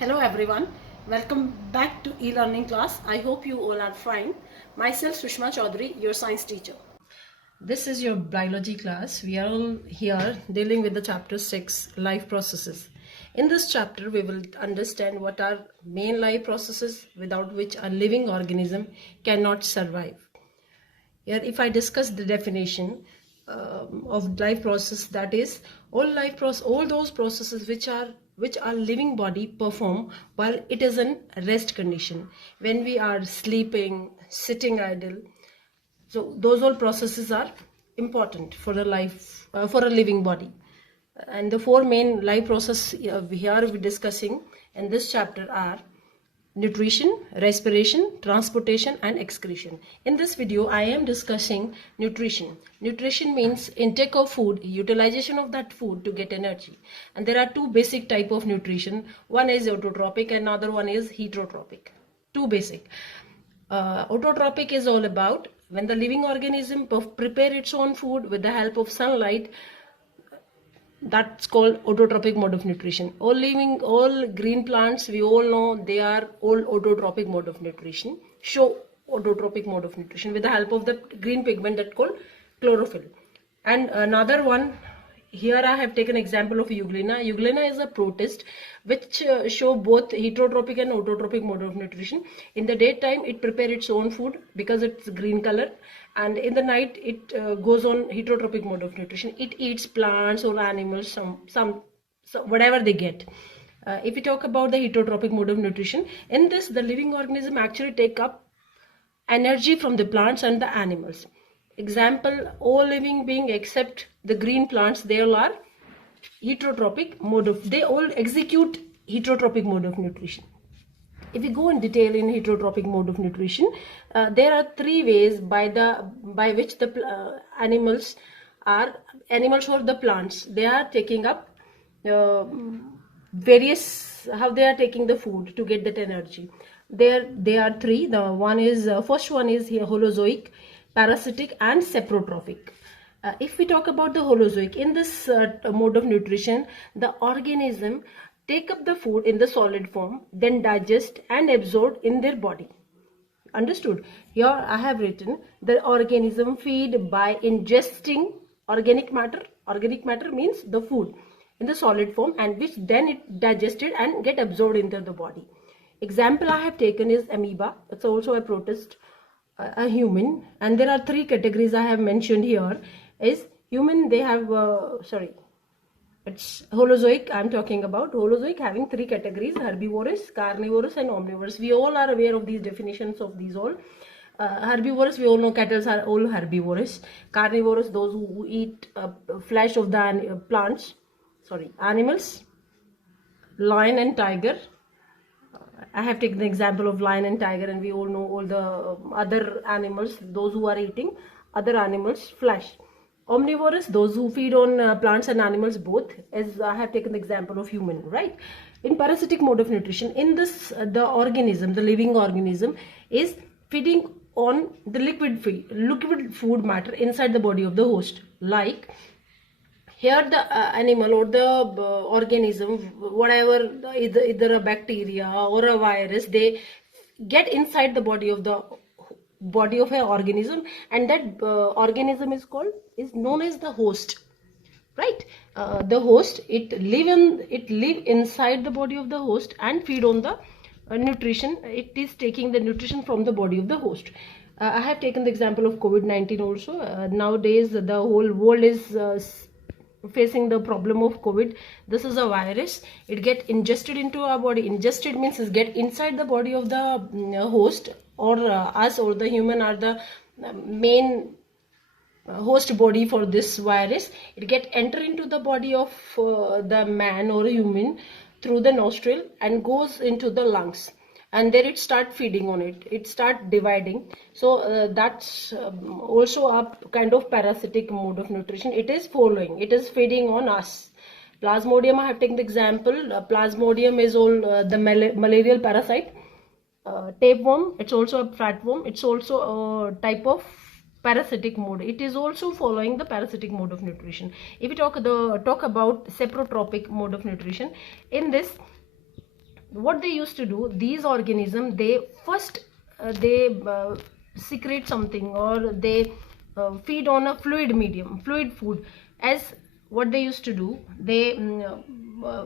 Hello everyone, welcome back to e-learning class. I hope you all are fine. Myself Sushma Chaudhary, your science teacher. This is your biology class. We are all here dealing with the chapter 6, life processes. In this chapter, we will understand what are main life processes without which a living organism cannot survive. Here, if I discuss the definition of life process, that is all those processes which our living body perform while it is in rest condition, when we are sleeping, sitting idle. So those all processes are important for a life for a living body. And the four main life process here we're discussing in this chapter are nutrition, respiration, transportation and excretion. In this video I am discussing nutrition. Nutrition means intake of food, utilization of that food to get energy. And there are two basic type of nutrition. One is autotrophic and another one is heterotropic. Two basic. Autotrophic is all about when the living organism prepare its own food with the help of sunlight. That's called autotrophic mode of nutrition. All green plants, we all know they are all autotrophic mode of nutrition, show autotrophic mode of nutrition with the help of the green pigment that called chlorophyll. And another one, here I have taken example of euglena. Euglena is a protist which show both heterotropic and autotrophic mode of nutrition. In the daytime it prepare its own food because it's green color, and in the night it goes on heterotropic mode of nutrition. It eats plants or animals, some whatever they get. If we talk about the heterotropic mode of nutrition, in this the living organism actually take up energy from the plants and the animals. Example, all living being except the green plants, they all are heterotropic mode of, they all execute heterotropic mode of nutrition. If we go in detail in heterotropic mode of nutrition, there are three ways by which the animals or the plants, they are taking up various, how they are taking the food to get that energy. There are three. The one is first one is here holozoic, parasitic and saprotrophic. If we talk about the holozoic, in this mode of nutrition, the organism take up the food in the solid form, then digest and absorb in their body. Understood? Here I have written the organism feed by ingesting organic matter. Organic matter means the food in the solid form, and which then it digested and get absorbed into the body. Example I have taken is amoeba. It's also a protist, a human, and there are three categories I have mentioned here. Is human, they have it's holozoic. I'm talking about holozoic having three categories: herbivorous, carnivorous and omnivorous. We all are aware of these definitions of these all. Herbivorous, we all know cattle are all herbivorous. Carnivorous, those who eat flesh of the animals. Lion and tiger. I have taken the example of lion and tiger, and we all know all the other animals, those who are eating other animals flesh. Omnivorous, those who feed on plants and animals both, as I have taken the example of human, right? In parasitic mode of nutrition, in this the organism, the living organism is feeding on the liquid food matter inside the body of the host. Like here the animal or the organism, whatever, either a bacteria or a virus, they get inside the body of an organism, and that organism is known as the host, right? The host, it live inside the body of the host and feed on the nutrition. It is taking the nutrition from the body of the host. I have taken the example of COVID-19 also. Nowadays the whole world is facing the problem of COVID. This is a virus. It get ingested into our body. Ingested means is get inside the body of the host, or us or the human are the main host body for this virus. It get enter into the body of the man or a human through the nostril and goes into the lungs, and then it start feeding on it. It start dividing. So that's also a kind of parasitic mode of nutrition. It is feeding on us. Plasmodium, I have taken the example. Plasmodium is all the malarial parasite. Tapeworm, it's also a flatworm. It's also a type of parasitic mode. It is also following the parasitic mode of nutrition. If we talk about saprotropic mode of nutrition, in this what they used to do, these organisms, they first they secrete something, or they feed on a fluid medium, fluid food. As what they used to do, they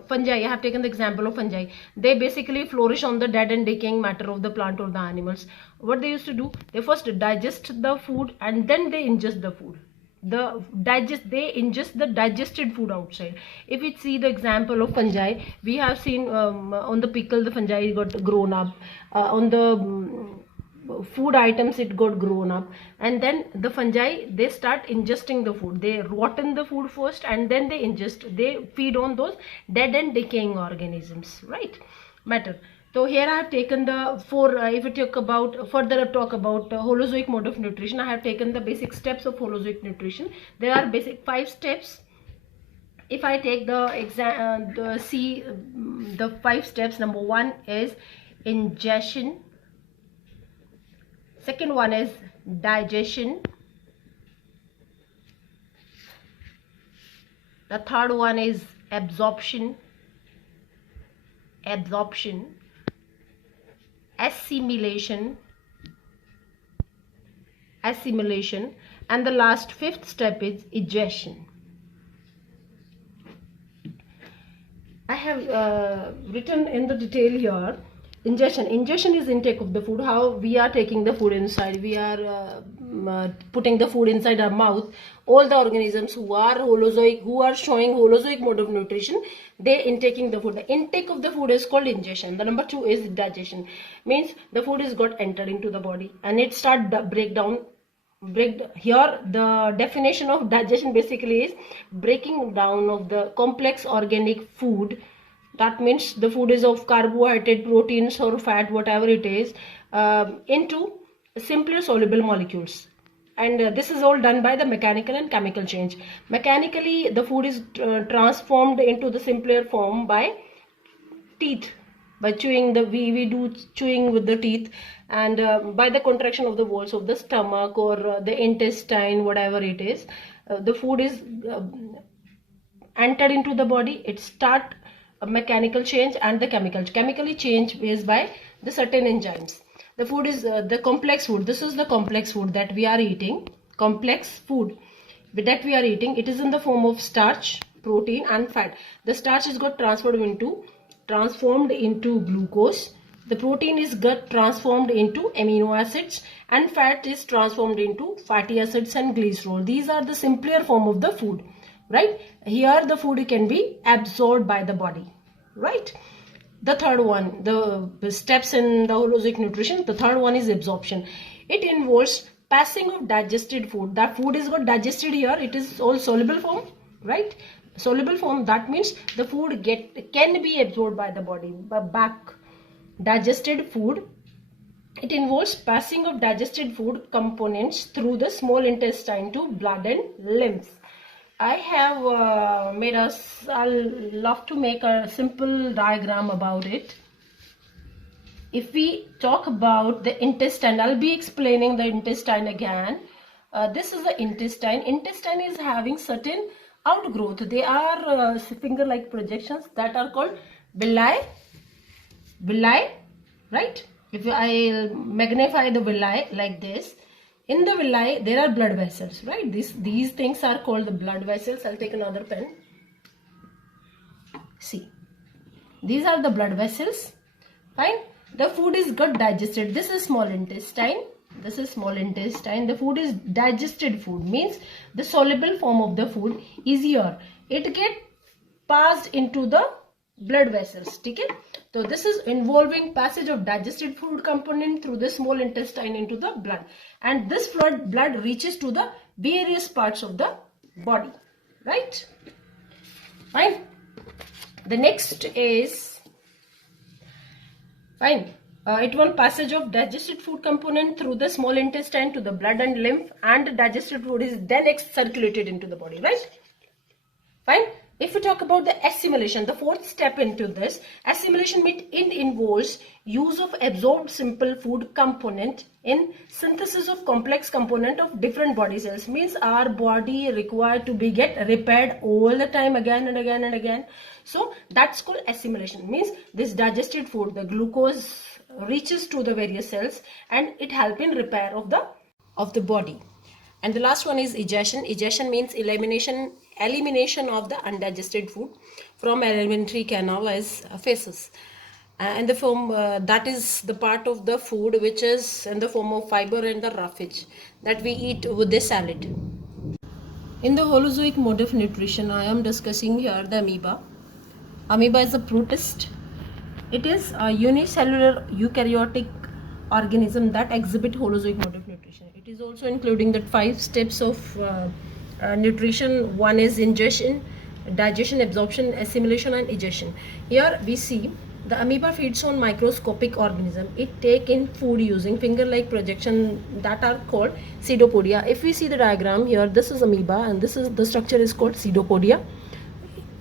fungi, I have taken the example of fungi. They basically flourish on the dead and decaying matter of the plant or the animals. What they used to do, they first digest the food and then they ingest the food. They ingest the digested food outside. If we see the example of fungi, we have seen on the pickle the fungi got grown up, on the food items it got grown up, and then the fungi, they start ingesting the food. They rotten the food first and then they ingest, they feed on those dead and decaying organisms, right, matter. So here I have taken the four, if we talk about further talk about Holozoic mode of nutrition, I have taken the basic steps of Holozoic nutrition. There are basic 5 steps. If I take the the 5 steps, number 1 is ingestion, second one is digestion, the third one is absorption, assimilation, and the last 5th step is egestion. I have written in the detail here. Ingestion is intake of the food, how we are taking the food inside. We are putting the food inside our mouth. All the organisms who are holozoic, who are showing holozoic mode of nutrition, they intaking the food. The intake of the food is called ingestion. The number 2 is digestion. Means the food is got entered into the body and it start here the definition of digestion basically is breaking down of the complex organic food. That means the food is of carbohydrate, proteins or fat, whatever it is, into simpler soluble molecules. And this is all done by the mechanical and chemical change. Mechanically, the food is transformed into the simpler form by teeth, by chewing. We do chewing with the teeth, and by the contraction of the walls of the stomach or the intestine, whatever it is, the food is entered into the body. It start a mechanical change and the chemically change is by the certain enzymes. The food is the complex food. This is the complex food that we are eating. Complex food that we are eating, it is in the form of starch, protein and fat. The starch is got transformed into glucose. The protein is got transformed into amino acids, and fat is transformed into fatty acids and glycerol. These are the simpler form of the food, right? Here the food can be absorbed by the body, right? The third one, the steps in the holozoic nutrition, the third one is absorption. It involves passing of digested food. That food is got digested here. It is all soluble form, right? Soluble form, that means the food can be absorbed by the body. Back, digested food, it involves passing of digested food components through the small intestine to blood and lymph. I have I'll love to make a simple diagram about it. If we talk about the intestine, I'll be explaining the intestine again. This is the intestine. Intestine is having certain outgrowth. They are finger-like projections that are called villi, right? If I magnify the villi like this, in the villi there are blood vessels, right? These things are called the blood vessels. I'll take another pen. See, these are the blood vessels. Fine. The food is got digested. This is small intestine. This is small intestine. The food is digested food, means the soluble form of the food is here. It get passed into the blood vessels. Okay? So this is involving passage of digested food component through the small intestine into the blood, and this blood reaches to the various parts of the body, right? Fine. The next is fine. It will passage of digested food component through the small intestine to the blood and lymph, and digested food is then circulated into the body, right? Fine. If we talk about the assimilation, the fourth step into this, assimilation means it involves use of absorbed simple food component in synthesis of complex component of different body cells. Means our body required to be get repaired all the time, again and again and again. So that's called assimilation. Means this digested food, the glucose reaches to the various cells and it help in repair of the body. And the last one is egestion. Egestion means elimination of the undigested food from alimentary canal as feces. And the form that is the part of the food which is in the form of fiber and the roughage that we eat with the salad. In the Holozoic mode of nutrition, I am discussing here the amoeba. Amoeba is a protist. It is a unicellular eukaryotic organism that exhibit Holozoic mode of nutrition. It is also including the 5 steps of nutrition. One is ingestion, digestion, absorption, assimilation and egestion. Here we see the amoeba feeds on microscopic organism. It take in food using finger-like projection that are called pseudopodia. If we see the diagram here, this is amoeba and this is the structure is called pseudopodia.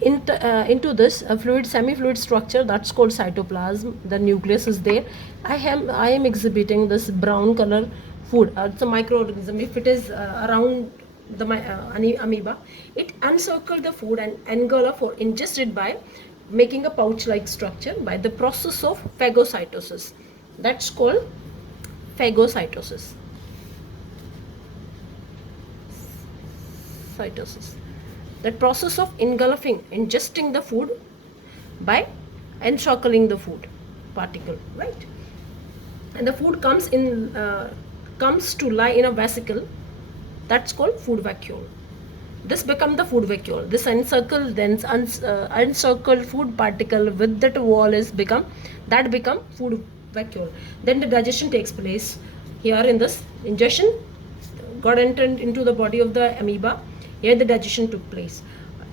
Into this fluid semi-fluid structure that's called cytoplasm, the nucleus is there. I am exhibiting this brown color food. It's a microorganism. If it is around the amoeba, it encircle the food and engulf or ingest it by making a pouch like structure by the process of phagocytosis. That's called phagocytosis. That process of engulfing, ingesting the food by encircling the food particle, right? And the food comes to lie in a vesicle that's called food vacuole. This become the food vacuole. This encircled food particle with that wall is become food vacuole. Then the digestion takes place. Here in this ingestion got entered into the body of the amoeba. Here the digestion took place.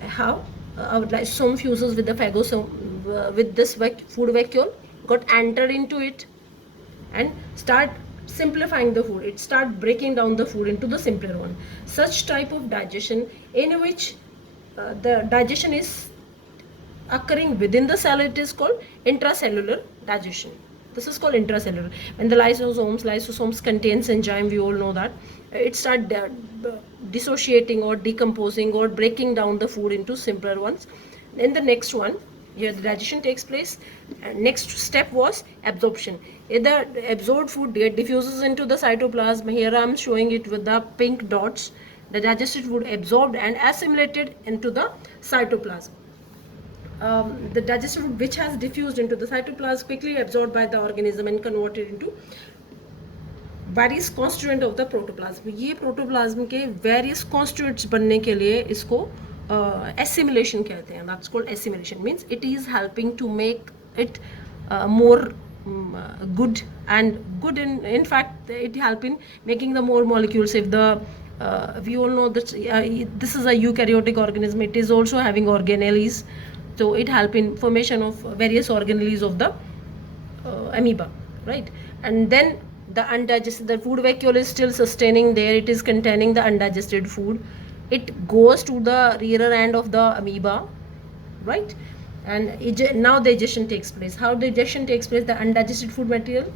How? Lysosome fuses with the phagosome with this food vacuole, got entered into it and start simplifying the food. It start breaking down the food into the simpler one. Such type of digestion in which the digestion is occurring within the cell, it is called intracellular digestion. This is called intracellular. When the lysosomes contains enzyme, we all know that it start dissociating or decomposing or breaking down the food into simpler ones. In the next one, here the digestion takes place. Next step was absorption. The absorbed food diffuses into the cytoplasm. Here I am showing it with the pink dots. The digested food absorbed and assimilated into the cytoplasm. The digested food which has diffused into the cytoplasm quickly absorbed by the organism and converted into various constituent of the protoplasm. ये protoplasm के various constituents बनने के लिए इसको assimilation कहते हैं. That's called assimilation. Means it is helping to make it more good in fact it help in making the more molecules. If the we all know that this is a eukaryotic organism, it is also having organelles, so it help in formation of various organelles of the amoeba, right? And then the undigested, the food vacuole is still sustaining there, it is containing the undigested food. It goes to the rear end of the amoeba, right? And now digestion takes place. How digestion takes place? The undigested food material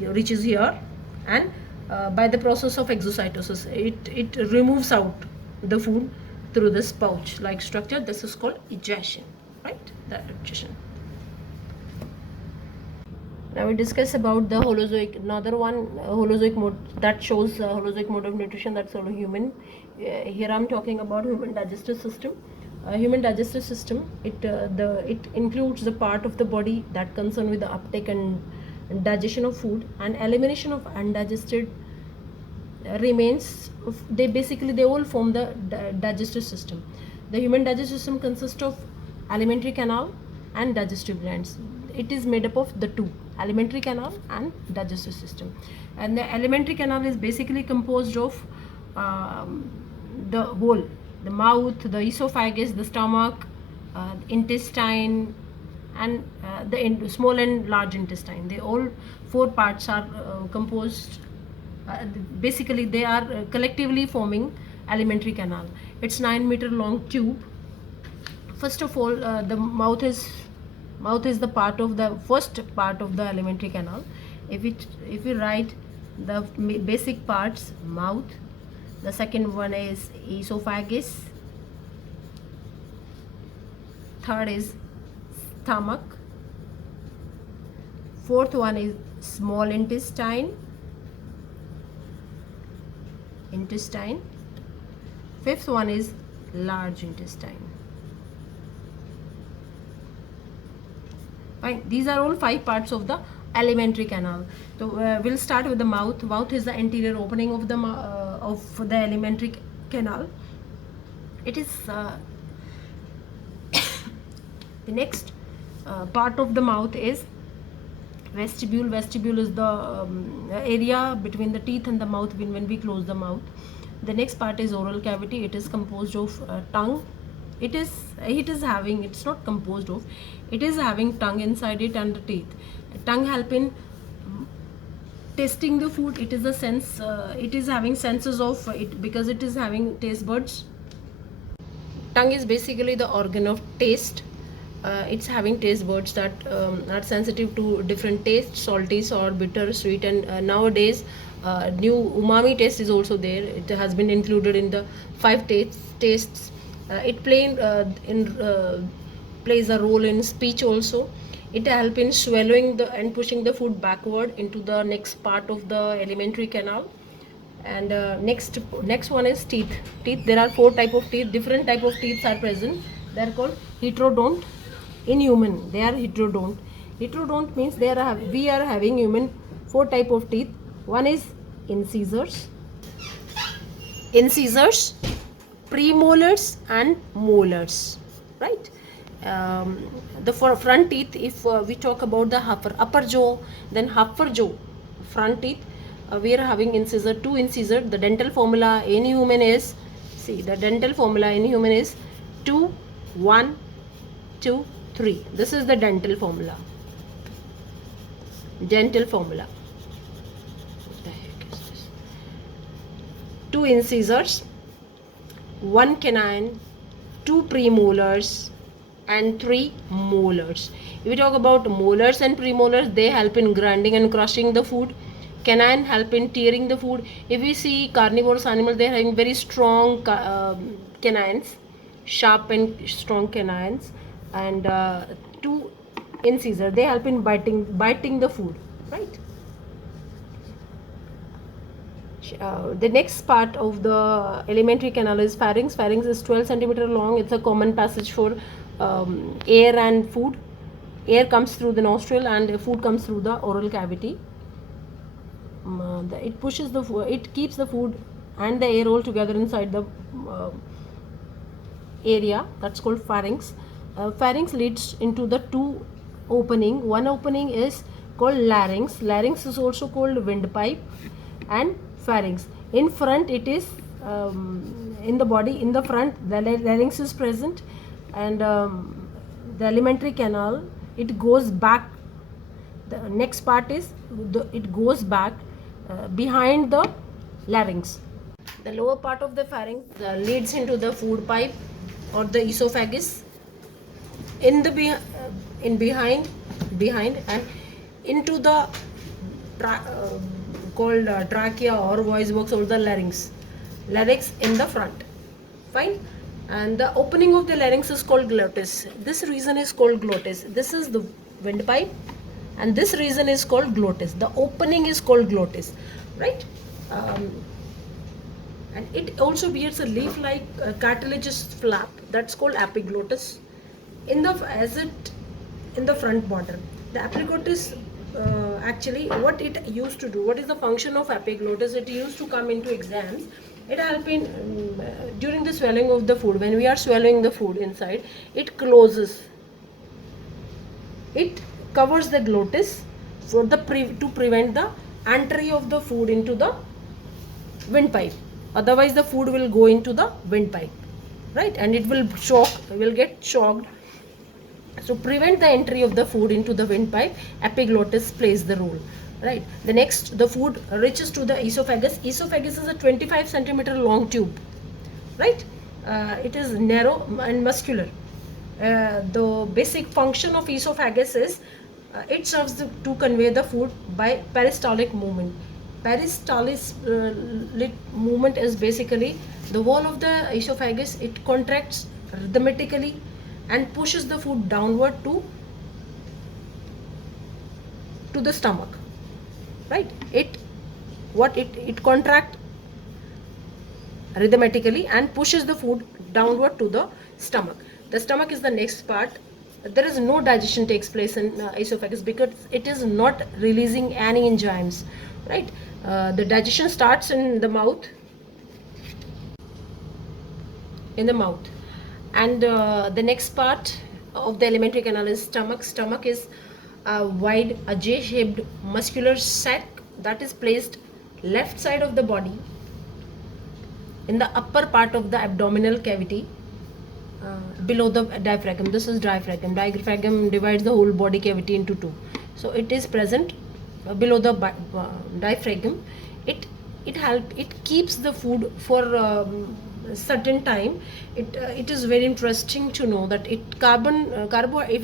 reaches here and by the process of exocytosis, it removes out the food through this pouch like structure. This is called egestion, right? The egestion. Now we discuss about the Holozoic, another one Holozoic mode that shows Holozoic mode of nutrition, that's all human. Here I'm talking about human digestive system. Human digestive system, it includes the part of the body that concerned with the uptake and digestion of food and elimination of undigested remains. They all form the digestive system. The human digestive system consists of alimentary canal and digestive glands. It is made up of the two, alimentary canal and digestive system. And the alimentary canal is basically composed of the whole, the mouth, the esophagus, the stomach, intestine, and the small and large intestine. They all 4 parts are composed. Basically, they are collectively forming alimentary canal. It's 9-meter long tube First of all, the mouth is the part of the first part of the alimentary canal. If we write the basic parts, mouth, the second one is esophagus, third is stomach, fourth one is small intestine, fifth one is large intestine. Fine. These are all 5 parts of the alimentary canal. So we'll start with the mouth. Mouth is the anterior opening of the alimentary canal. It is the next part of the mouth is vestibule. Vestibule is the area between the teeth and the mouth when we close the mouth. The next part is oral cavity. It is composed of tongue. It's not composed of, it is having tongue inside it and the teeth. Tongue help in tasting the food. It is a sense, it is having senses of it because it is having taste buds. Tongue is basically the organ of taste. It's having taste buds that are sensitive to different tastes, salty, sour, bitter, sweet, and nowadays new umami taste is also there. It has been included in the 5 tastes. It plays a role in speech also. It helps in swallowing and pushing the food backward into the next part of the alimentary canal. And next one is teeth. There are 4 type of teeth. Different type of teeth are present. They are called heterodont. In human, they are heterodont. Heterodont means we are having human 4 type of teeth. One is incisors, premolars, and molars. Right. The front teeth, if we talk about the upper jaw, then upper jaw, front teeth, we are having 2 incisor. The dental formula in human is, the dental formula in human is 2, 1, 2, 3. This is the dental formula. What the heck is this? 2 incisors, 1 canine, 2 premolars, and 3 molars. If we talk about molars and premolars, they help in grinding and crushing the food. Canine help in tearing the food. If we see carnivorous animals, they are having very strong canines, sharp and strong canines, and 2 incisors, they help in biting the food, right? The next part of the alimentary canal is pharynx. Pharynx is 12 centimeter long. It's a common passage for air and food. Air comes through the nostril and food comes through the oral cavity. It pushes the food, it keeps the food and the air all together inside the area. That's called pharynx. Pharynx leads into the 2 opening. One opening is called larynx. Larynx is also called windpipe, and pharynx. In front, it is in the body. In the front, the larynx is present, and the alimentary canal, it goes back. The next part is it goes back behind the larynx. The lower part of the pharynx leads into the food pipe or the esophagus. Behind and into the called trachea or voice box or the larynx in the front. Fine. And the opening of the larynx is called glottis. This region is called glottis. This is the windpipe, and this region is called glottis. The opening is called glottis, right? And it also bears a leaf-like cartilaginous flap that's called epiglottis in the front border. The epiglottis, actually, what it used to do, what is the function of epiglottis? It used to come into exams. It helps in during the swallowing of the food. When we are swallowing the food inside, it closes. It covers the glottis to prevent the entry of the food into the windpipe. Otherwise, the food will go into the windpipe, right? And it will get choked. So prevent the entry of the food into the windpipe, epiglottis plays the role, right? The food reaches to the esophagus. Esophagus is a 25 centimeter long tube, right? It is narrow and muscular. The basic function of esophagus is it serves to convey the food by peristaltic movement. Peristaltic movement is basically the wall of the esophagus. It contracts rhythmically and pushes the food downward to the stomach, right? It contract rhythmically and pushes the food downward to the stomach. The stomach is the next part. There is no digestion takes place in esophagus because it is not releasing any enzymes, right? The digestion starts in the mouth, and the next part of the alimentary canal is stomach. Stomach is a wide, a J-shaped muscular sac that is placed left side of the body in the upper part of the abdominal cavity, below the diaphragm. This is diaphragm. Diaphragm divides the whole body cavity into two. So it is present below the diaphragm. It keeps the food for certain time. It is very interesting to know that if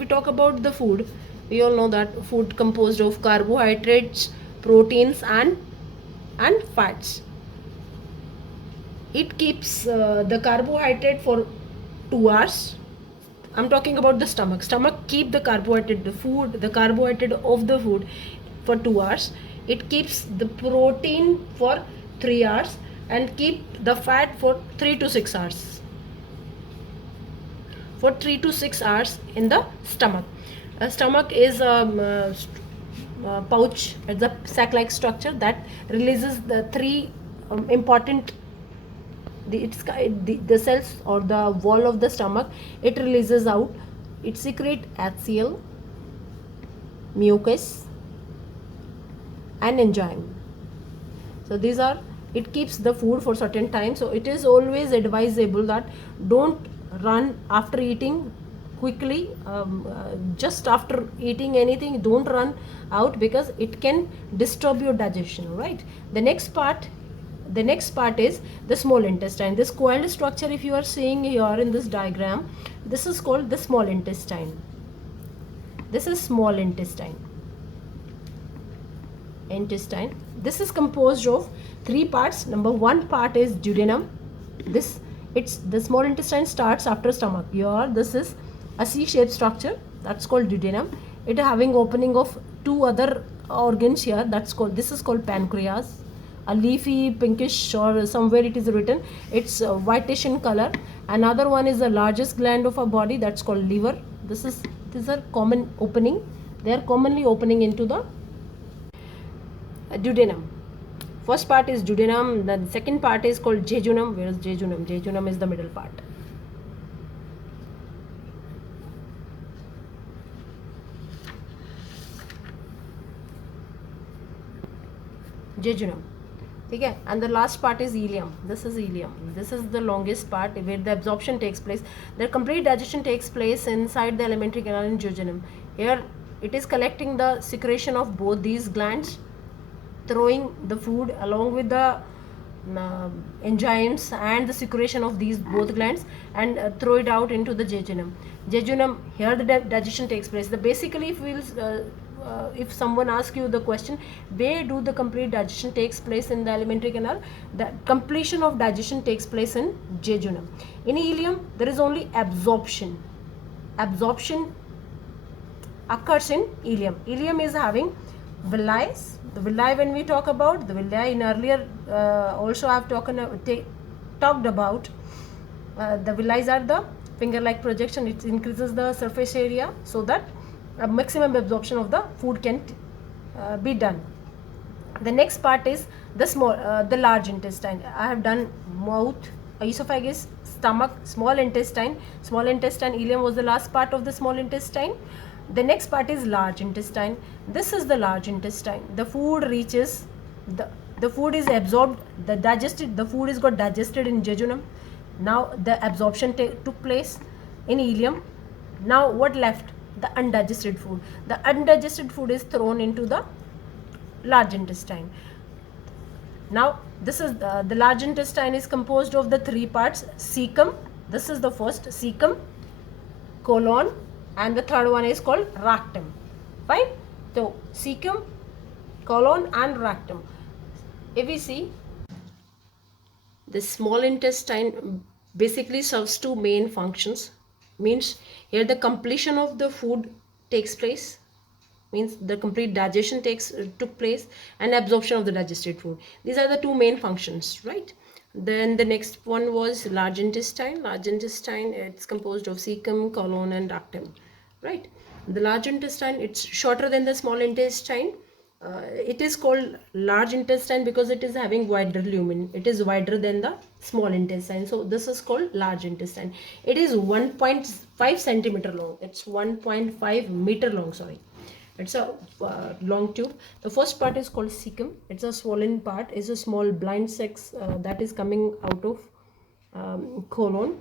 we talk about the food, we all know that food composed of carbohydrates, proteins, and fats. It keeps the carbohydrate for 2 hours. I'm talking about the stomach. Stomach keep the carbohydrate of the food for 2 hours. It keeps the protein for 3 hours and keep the fat for 3 to 6 hours. For 3 to 6 hours in the stomach. Stomach is a pouch. It's a sac-like structure that releases the three important the cells or the wall of the stomach. It releases out, it secretes HCl, mucus, and enzyme. So these are, it keeps the food for certain time. So it is always advisable that don't run after eating quickly. Just after eating anything, don't run out because it can disturb your digestion, right? The next part is the small intestine. This coiled structure, if you are seeing here in this diagram, this is called the small intestine. This is small intestine. This is composed of three parts. Number one part is duodenum. The small intestine starts after stomach. Here this is a C-shaped structure, that's called duodenum. It having opening of two other organs here. This is called pancreas. A leafy pinkish, or somewhere it is written, it's whitish in color. Another one is the largest gland of our body, that's called liver. These are common opening. They are commonly opening into the duodenum. First part is duodenum. The second part is called jejunum. Where is jejunum? Jejunum is the middle part. Jejunum. Okay, and the last part is ileum. This is ileum. This is the longest part where the absorption takes place. The complete digestion takes place inside the alimentary canal in jejunum. Here it is collecting the secretion of both these glands, throwing the food along with the enzymes and the secretion of these both glands, and throw it out into the jejunum. Jejunum, here the digestion takes place. Basically, if someone asks you the question, where do the complete digestion takes place in the alimentary canal, the completion of digestion takes place in jejunum. In ileum, there is only absorption occurs in ileum. Ileum is having villi. The villi, when we talk about the villi in earlier also I have talked about, the villi are the finger-like projection. It increases the surface area so that a maximum absorption of the food can be done. The next part is the large intestine. I have done mouth, esophagus, stomach, small intestine. Small intestine, ileum was the last part of the small intestine. The next part is large intestine. This is the large intestine. The food reaches, the food is absorbed, the food is got digested in jejunum. Now the absorption took place in ileum. Now what left? The undigested food. The undigested food is thrown into the large intestine. Now this is the large intestine is composed of the three parts. Cecum, this is the first cecum. colon, and the third one is called rectum. Fine. So cecum, colon and rectum. If we see, the small intestine basically serves two main functions. Means here the completion of the food takes place, means the complete digestion took place, and absorption of the digested food. These are the two main functions, right? Then the next one was large intestine. Large intestine, it's composed of cecum, colon and rectum, right? The large intestine, it's shorter than the small intestine. It is called large intestine because it is having wider lumen. It is wider than the small intestine, so this is called large intestine. It is 1.5 centimeter long. It's 1.5 meter long, sorry. It's a long tube. The first part is called cecum. It's a swollen part. It's a small blind sac that is coming out of colon.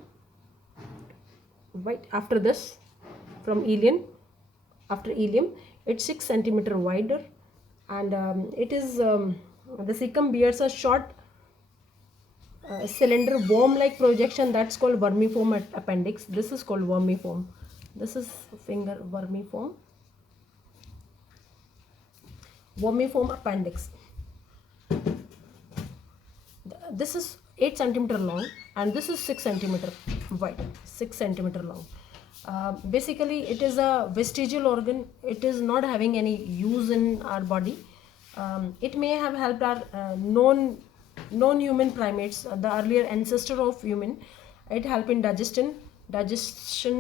Right after this, from ileum, after ileum, it's 6 centimeter wider, and it is the cecum bears a short cylinder worm-like projection that's called vermiform appendix. This is called vermiform. This is finger vermiform. Vermiform appendix. This is 8 centimeter long, and this is 6 centimeter wide. 6 centimeter long. Basically, it is a vestigial organ. It is not having any use in our body. It may have helped our non-human primates, the earlier ancestor of human. It helped in digestion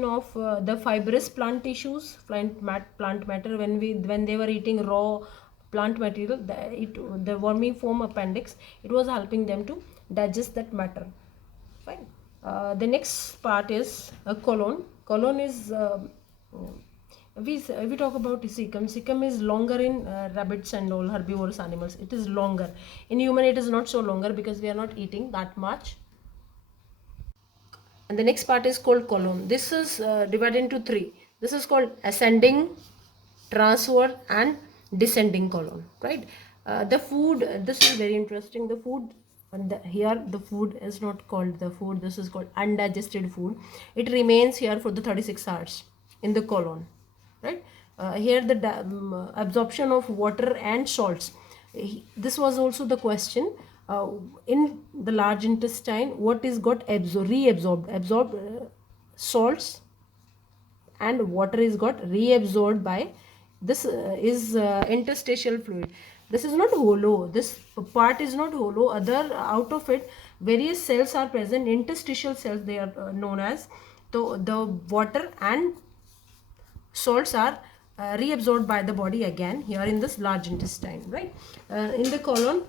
of the fibrous plant tissues, plant matter. When they were eating raw plant material, the vermiform appendix, it was helping them to digest that matter. Fine. The next part is a colon. Colon is we talk about cecum. Cecum is longer in rabbits and all herbivorous animals. It is longer. In human, it is not so longer because we are not eating that much. And the next part is called colon. This is divided into three. This is called ascending, transverse, and descending colon, right? The food, this is very interesting. The food, and here the food is not called the food. This is called undigested food. It remains here for the 36 hours in the colon, right? Here the absorption of water and salts. This was also the question. In the large intestine, what is got reabsorbed? Salts and water is got reabsorbed by this is interstitial fluid. This is not hollow. This part is not hollow. Other out of it, various cells are present. Interstitial cells they are known as. So the water and salts are reabsorbed by the body again here in this large intestine, right? In the colon,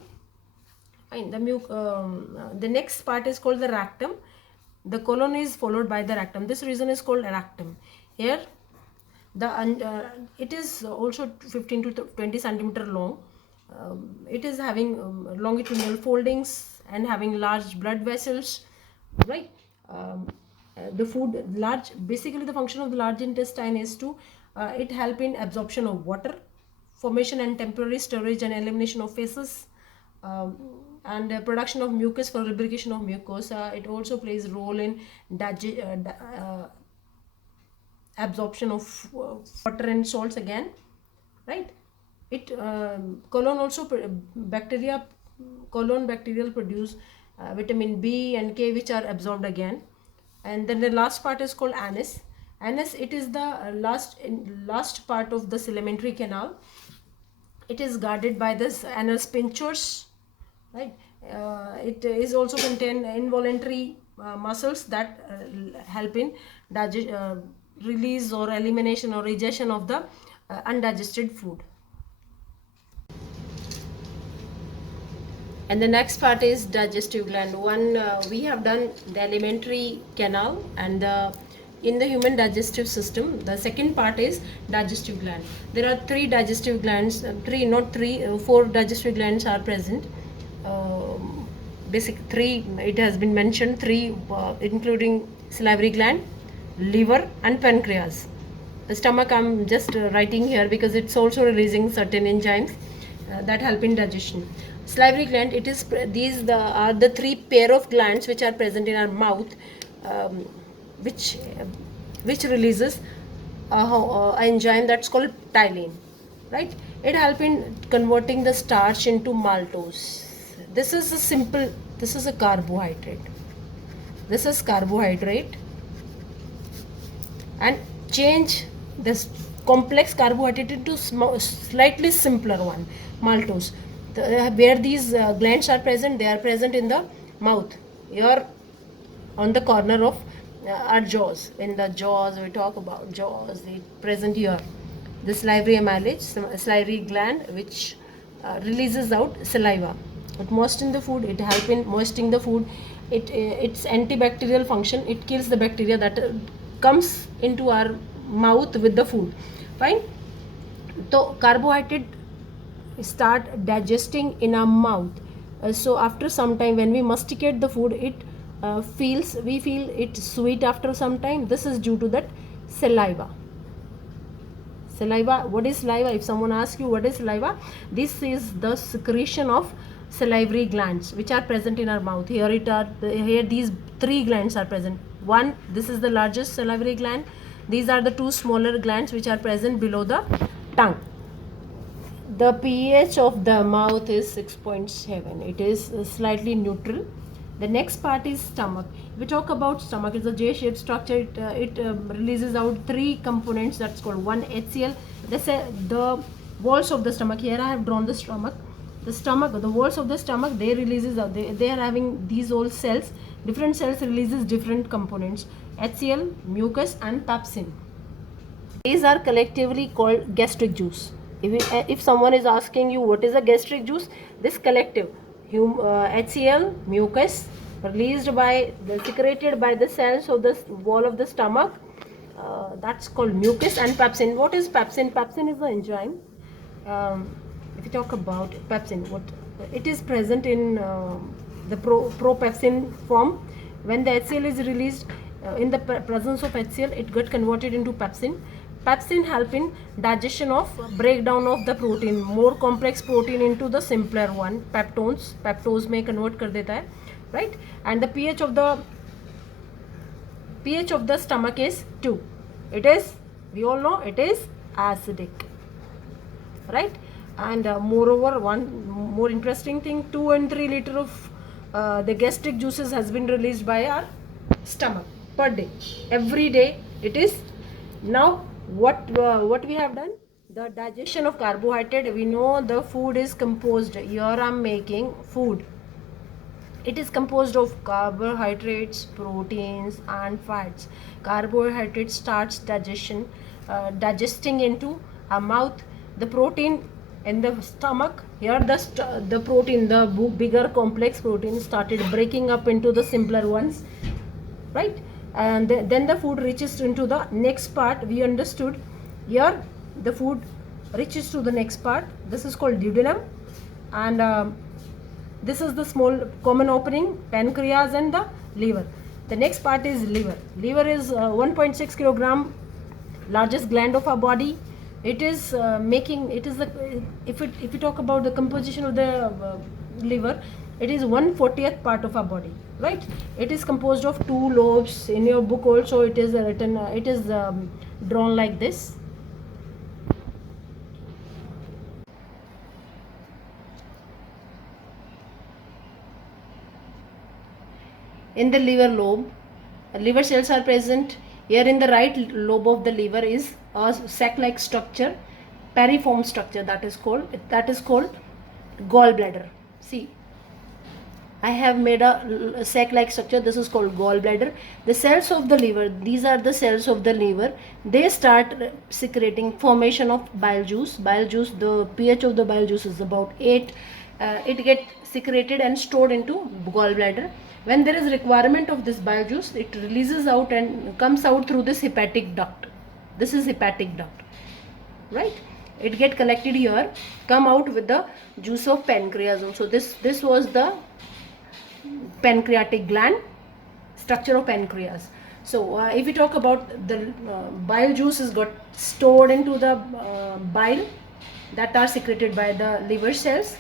fine. The next part is called the rectum. The colon is followed by the rectum. This region is called rectum. Here, it is also 15 to 20 centimeter long. It is having longitudinal foldings and having large blood vessels, right? The food basically the function of the large intestine is to it help in absorption of water, formation and temporary storage and elimination of feces, and production of mucus for lubrication of mucosa. It also plays role in absorption of water and salts again, right? It colon also colon bacterial produce vitamin B and K, which are absorbed again. And then the last part is called anus. Anus, it is the last part of the alimentary canal. It is guarded by this anal sphincters, right? It is also contain involuntary muscles that help in release or elimination or digestion of the undigested food. And the next part is digestive gland. We have done the alimentary canal and in the human digestive system. The second part is digestive gland. There are three digestive glands. Four digestive glands are present. Three. It has been mentioned three, including salivary gland, liver, and pancreas. The stomach I'm just writing here because it's also releasing certain enzymes that help in digestion. Salivary gland, these are the three pair of glands which are present in our mouth, which which releases an enzyme that's called ptyalin, right? It helps in converting the starch into maltose. This is a simple, this is a carbohydrate. This is carbohydrate, and change this complex carbohydrate into slightly simpler one, maltose. Where these glands are present, they are present in the mouth, here on the corner of our jaws. In the jaws, we talk about jaws, they present here. The salivary amylase, salivary gland, which releases out saliva. It moistens the food, it helps in moistening the food. Its antibacterial function, it kills the bacteria that comes into our mouth with the food. Fine. So carbohydrate start digesting in our mouth. So after some time, when we masticate the food, it we feel it sweet after some time. This is due to that saliva. Saliva, what is saliva? If someone asks you what is saliva, this is the secretion of salivary glands which are present in our mouth. Here these three glands are present. One, this is the largest salivary gland. These are the two smaller glands which are present below the tongue. The pH of the mouth is 6.7. It is slightly neutral. The next part is stomach. If we talk about stomach, it's a J-shaped structure. It releases out three components. That's called one, HCl. The walls of the stomach. Here I have drawn the stomach. The walls of the stomach, they releases out. They are having these all cells. Different cells releases different components. HCl, mucus, and pepsin. These are collectively called gastric juice. If someone is asking you what is a gastric juice, this collective HCl, mucus, secreted by the cells of the wall of the stomach, that's called mucus, and pepsin. What is pepsin? Pepsin is the enzyme. If you talk about pepsin, what it is present in the propepsin form. When the HCl is released, in the presence of HCl, it got converted into pepsin. Pepsin help in digestion of breakdown of the protein, more complex protein into the simpler one, peptones. Peptose may convert kar deta hai, right? And the pH of the stomach is 2. It is, we all know, it is acidic, right? And moreover, one more interesting thing, 2 and 3 liter of the gastric juices has been released by our stomach per day. Every day it is. Now what we have done, the digestion of carbohydrate, we know the food is composed. Here I am making food. It is composed of carbohydrates, proteins, and fats. Carbohydrate starts digesting into our mouth. The protein in the stomach, here the protein, the bigger complex protein started breaking up into the simpler ones, right? And then the food reaches into the next part. We understood here the food reaches to the next part. This is called duodenum, and this is the small common opening, pancreas and the liver. The next part is liver. Liver is 1.6 kilogram, largest gland of our body. It is if you talk about the composition of the liver, it is 1/40th part of our body, right? It is composed of 2 lobes. In your book also it is written, it is drawn like this. In the liver lobe, liver cells are present. Here in the right lobe of the liver is a sac-like structure, piriform structure, that is called gallbladder. See, I have made a sac-like structure. This is called gallbladder. The cells of the liver, these are the cells of the liver. They start secreting formation of bile juice. Bile juice, the pH of the bile juice is about 8. It gets secreted and stored into gallbladder. When there is requirement of this bile juice, it releases out and comes out through this hepatic duct. This is hepatic duct, right? It get collected here, come out with the juice of pancreas also. This was the pancreatic gland, structure of pancreas. So if we talk about the bile juice is got stored into the bile that are secreted by the liver cells.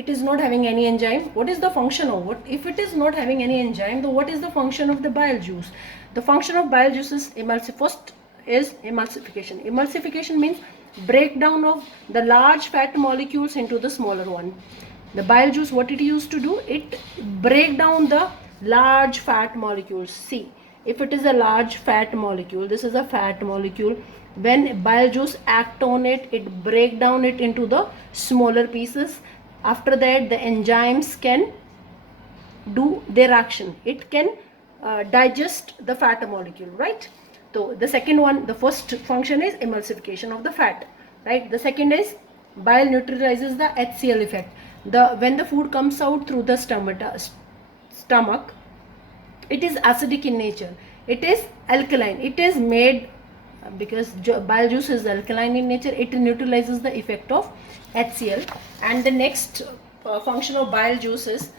it is not having any enzyme. What is the function of it? If it is not having any enzyme, then what is the function of the bile juice? The function of bile juice is first is emulsification. Emulsification means breakdown of the large fat molecules into the smaller one. The bile juice, what it used to do, it break down the large fat molecules. See, if it is a large fat molecule, this is a fat molecule, when bile juice act on it, it break down it into the smaller pieces. After that, the enzymes can do their action. It can digest the fat molecule, right? So the second one, the first function is emulsification of the fat, right? The second is bile neutralizes the HCl effect. When the food comes out through the stomach, it is acidic in nature. It is alkaline. It is made because bile juice is alkaline in nature. It neutralizes the effect of HCl. And the next function of bile juice is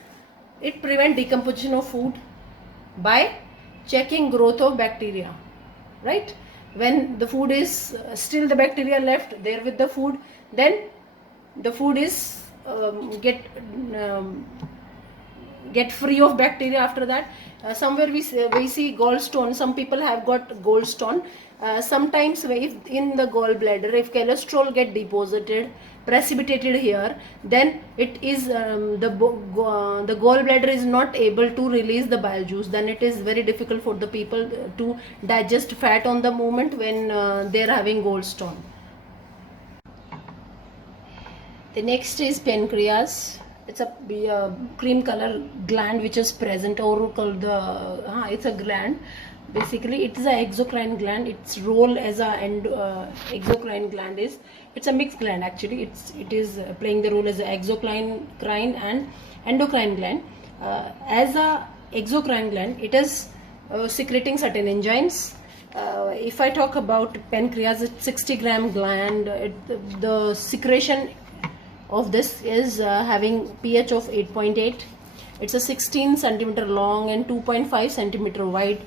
it prevents decomposition of food by checking growth of bacteria, right? When the food is still the bacteria left there with the food, then the food is get free of bacteria. After that, somewhere we see gallstone. Some people have got gallstone. Sometimes if in the gallbladder, if cholesterol get deposited, precipitated here, then it is the gallbladder is not able to release the bile juice. Then it is very difficult for the people to digest fat on the moment when they are having gallstone. The next is pancreas. It's a cream color gland which is present, or called the it's a gland. Basically, it is an exocrine gland. Its role as a exocrine gland is, it's a mixed gland actually. It is playing the role as an exocrine and endocrine gland. As a exocrine gland, it is secreting certain enzymes. If I talk about pancreas, it's 60-gram gland. The secretion of this is having pH of 8.8. It's a 16 centimeter long and 2.5 centimeter wide.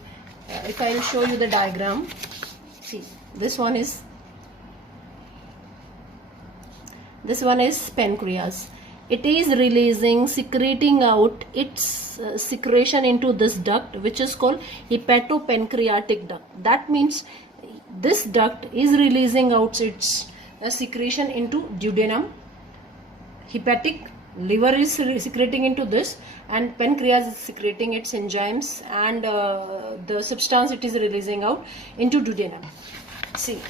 If I will show you the diagram, see, this one is pancreas. It is secreting out its secretion into this duct, which is called hepatopancreatic duct. That means this duct is releasing out its secretion into duodenum. Hepatic liver is secreting into this, and pancreas is secreting its enzymes and the substance it is releasing out into duodenum. See,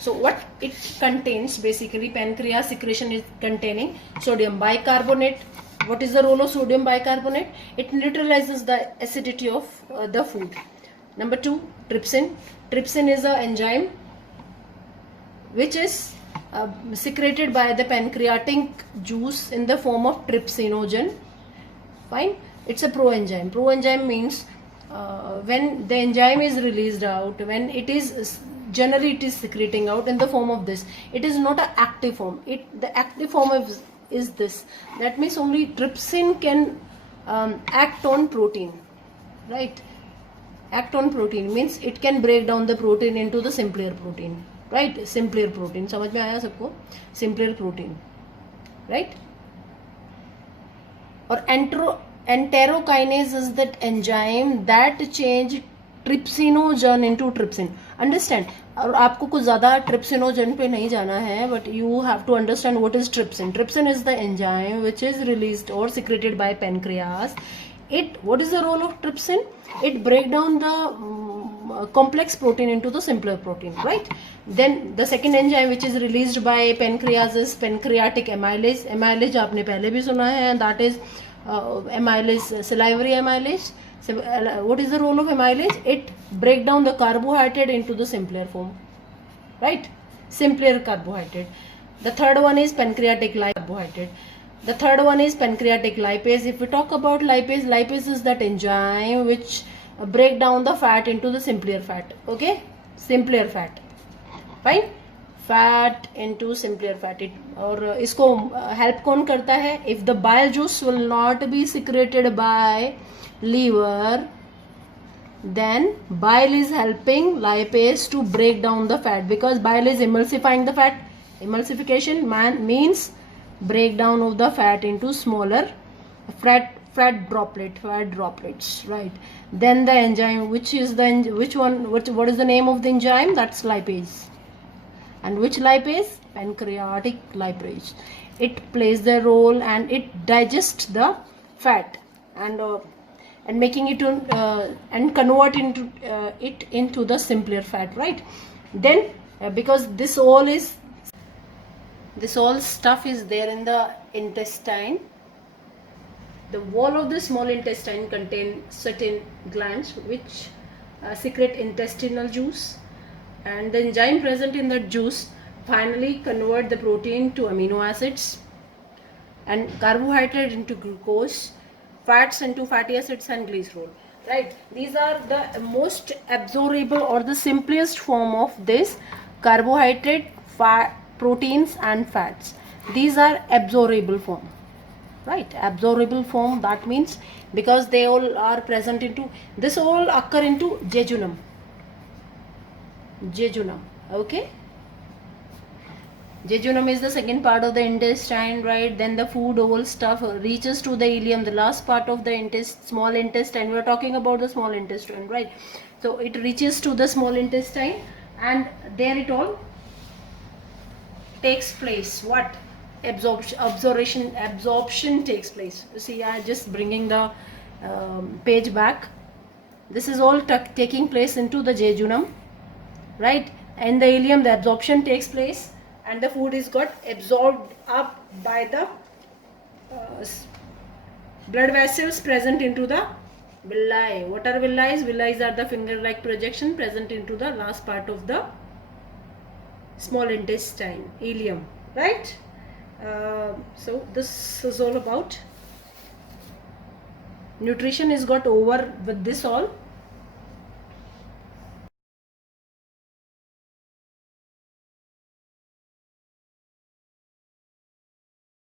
so what it contains, basically pancreas secretion is containing sodium bicarbonate. What is the role of sodium bicarbonate? It neutralizes the acidity of the food. Number 2, trypsin. Trypsin is an enzyme which is secreted by the pancreatic juice in the form of trypsinogen. Fine. It's a proenzyme. Proenzyme means when the enzyme is released out, when it is generally it is secreting out in the form of this. It is not an active form. The active form is this. That means only trypsin can act on protein, right? Act on protein means it can break down the protein into the simpler protein. Right, simpler protein. समझ में आया सबको? Simpler protein, right? और enterokinase is that enzyme that change trypsinogen into trypsin. Understand? और आपको कुछ ज़्यादा trypsinogen पे नहीं जाना है, but you have to understand what is trypsin. Trypsin is the enzyme which is released or secreted by pancreas. What is the role of trypsin? It break down the complex protein into the simpler protein, right? Then the second enzyme which is released by pancreas is pancreatic amylase. Amylase आपने पहले भी सुना है, and that is amylase, salivary amylase. So, what is the role of amylase? It break down the carbohydrate into the simpler form, right? Simpler carbohydrate. The third one is pancreatic carbohydrate. The third one is pancreatic lipase. If we talk about lipase, lipase is that enzyme which break down the fat into the simpler fat. Okay, simpler fat. Fine, fat into simpler fat. और इसको help कौन करता है? If the bile juice will not be secreted by liver, then bile is helping lipase to break down the fat, because bile is emulsifying the fat. Emulsification means breakdown of the fat into smaller fat droplets, right? Then the enzyme, what is the name of the enzyme? That's lipase. And which lipase? Pancreatic lipase. It plays the role and it digests the fat and making it and convert it into the simpler fat, right? Then because this all stuff is there in the intestine. The wall of the small intestine contain certain glands which secrete intestinal juice, and the enzyme present in the juice finally convert the protein to amino acids and carbohydrate into glucose, fats into fatty acids and glycerol, right? These are the most absorbable or the simplest form of this carbohydrate, fat, proteins and fats. These are absorbable form, right? Absorbable form, that means because they all are present into, this all occur into jejunum, okay? Jejunum is the second part of the intestine, right? Then the food all stuff reaches to the ileum, the last part of the small intestine. We are talking about the small intestine, right? So it reaches to the small intestine and there it all takes place. What? Absorption takes place. You see, I am just bringing the page back. This is all taking place into the jejunum, right? In the ileum the absorption takes place and the food is got absorbed up by the blood vessels present into the villi. What are villi? Villi are the finger-like projection present into the last part of the small intestine, ileum, right? So this is all about nutrition is got over with this all.